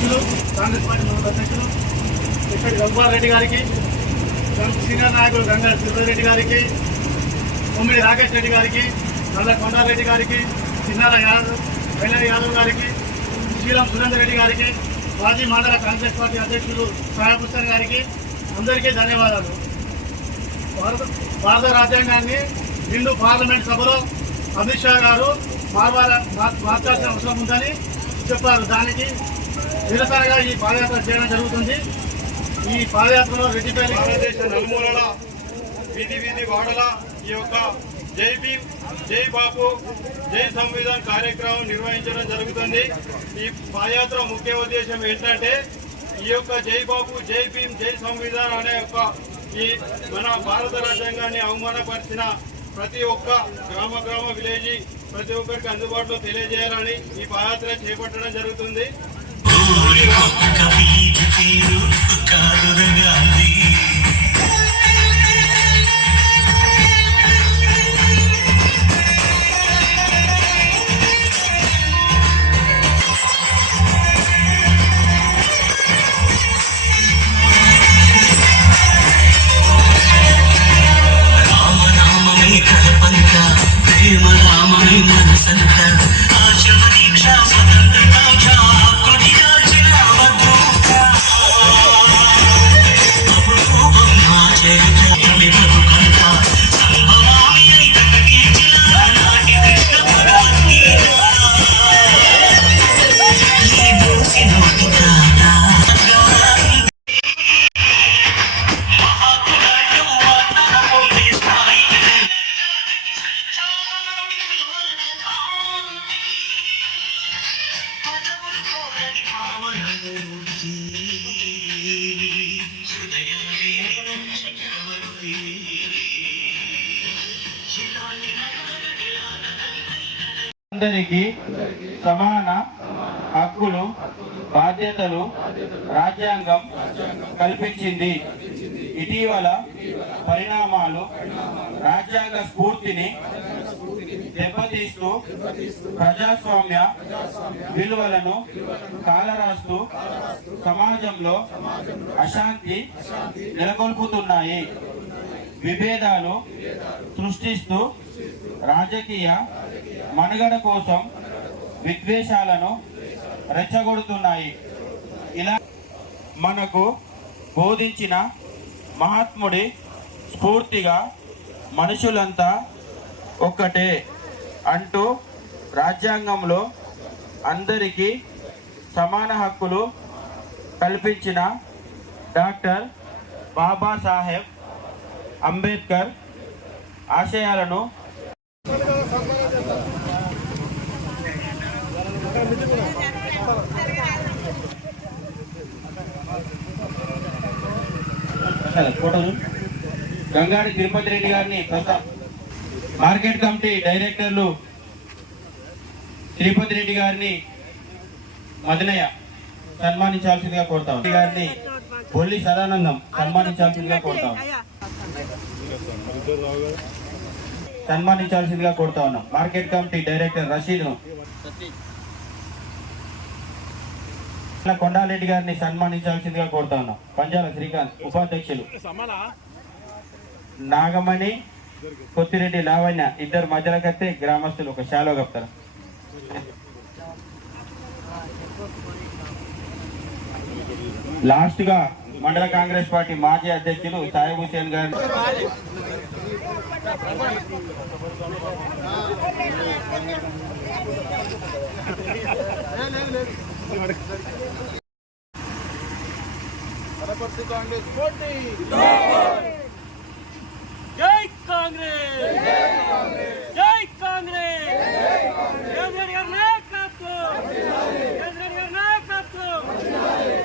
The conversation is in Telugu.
అధ్యక్షులు కాంగ్రెస్ పార్టీ మండల అధ్యక్షులు ఇక్కడి రఘుబాబు రెడ్డి గారికి సీనియర్ నాయకులు గంగా రెడ్డి గారికి ఉమ్మిడి రాకేష్ రెడ్డి గారికి నల్ల కొండారెడ్డి గారికి చిన్నార యాదవ్ వెల్లడి యాదవ్ గారికి శ్రీరామ్ సురేందర్ రెడ్డి గారికి మాజీ మండల కాంగ్రెస్ పార్టీ అధ్యక్షులు సాహెబ్ గారికి అందరికీ ధన్యవాదాలు. భారత భారత రాజ్యాంగాన్ని నిండు పార్లమెంట్ సభలో అమిత్ షా గారు మార్వాల మార్చాల్సిన అవసరం ఉందని చెప్పారు. దానికి నిరసనగా ఈ పాదయాత్ర చేయడం జరుగుతుంది. ఈ పాదయాత్రలో రెడ్డిపల్లి భారతదేశ నలుమూలల వీధి వీధి వాడల ఈ యొక్క జై భీమ్ జై బాపు జై సంవిధాన్ కార్యక్రమం నిర్వహించడం జరుగుతుంది. ఈ పాదయాత్ర ముఖ్య ఉద్దేశం ఏంటంటే ఈ యొక్క జై బాబు జై భీమ్ జై సంవిధాన్ అనే యొక్క ఈ మన భారత రాజ్యాంగాన్ని అవమానపరిచిన ప్రతి ఒక్క గ్రామ గ్రామ విలేజీ ప్రతి ఒక్కరికి అందుబాటులో తెలియజేయాలని ఈ పాదయాత్ర చేపట్టడం జరుగుతుంది. రామనామమే అందరికీ సమాన హక్కులు బాధ్యతలు రాజ్యాంగం కల్పించింది. ఇటీవల పరిణామాలు రాజ్యాంగ స్ఫూర్తిని దెబ్బతీస్తూ ప్రజాస్వామ్య విలువలను కాలరాస్తూ సమాజంలో అశాంతి నెలకొల్పుతున్నాయి. విభేదాలు సృష్టిస్తూ రాజకీయ మనుగడ కోసం విద్వేషాలను రెచ్చగొడుతున్నాయి. ఇలా మనకు బోధించిన మహాత్ముడి స్ఫూర్తిగా మనుషులంతా ఒక్కటే. అంటూ రాజ్యాంగంలో అందరికీ సమాన హక్కులు కల్పించిన డాక్టర్ బాబాసాహెబ్ అంబేద్కర్ ఆశయాలను ఫోటోలు. గంగాడి తిరుపతి రెడ్డి గారిని ప్రస్తుతం మార్కెట్ కమిటీ డైరెక్టర్లు తిరుపతి రెడ్డి గారిని మదనయ్య సన్మానించాల్సిందిగా కోరుతాం గారిని బొల్లి సదానందం సన్మానించాల్సిందిగా కోరుతాం సన్మానించాల్సిందిగా కోరుతా ఉన్నాం. Market committee director Rashid Kondareddy గారిని సన్మానించాల్సిందిగా కోరుతా ఉన్నాం. పంజాల శ్రీకాంత్ ఉపాధ్యక్షులు. నాగమణి కొత్తిరెడ్డి లావణ్య ఇద్దరు మధ్యలో కత్తే గ్రామస్తులు ఒక షాలో కప్తారు లాస్ట్గా మండల కాంగ్రెస్ పార్టీ మాజీ అధ్యక్షులు సాయిబ్ హుసేన్ గారు. జై కాంగ్రెస్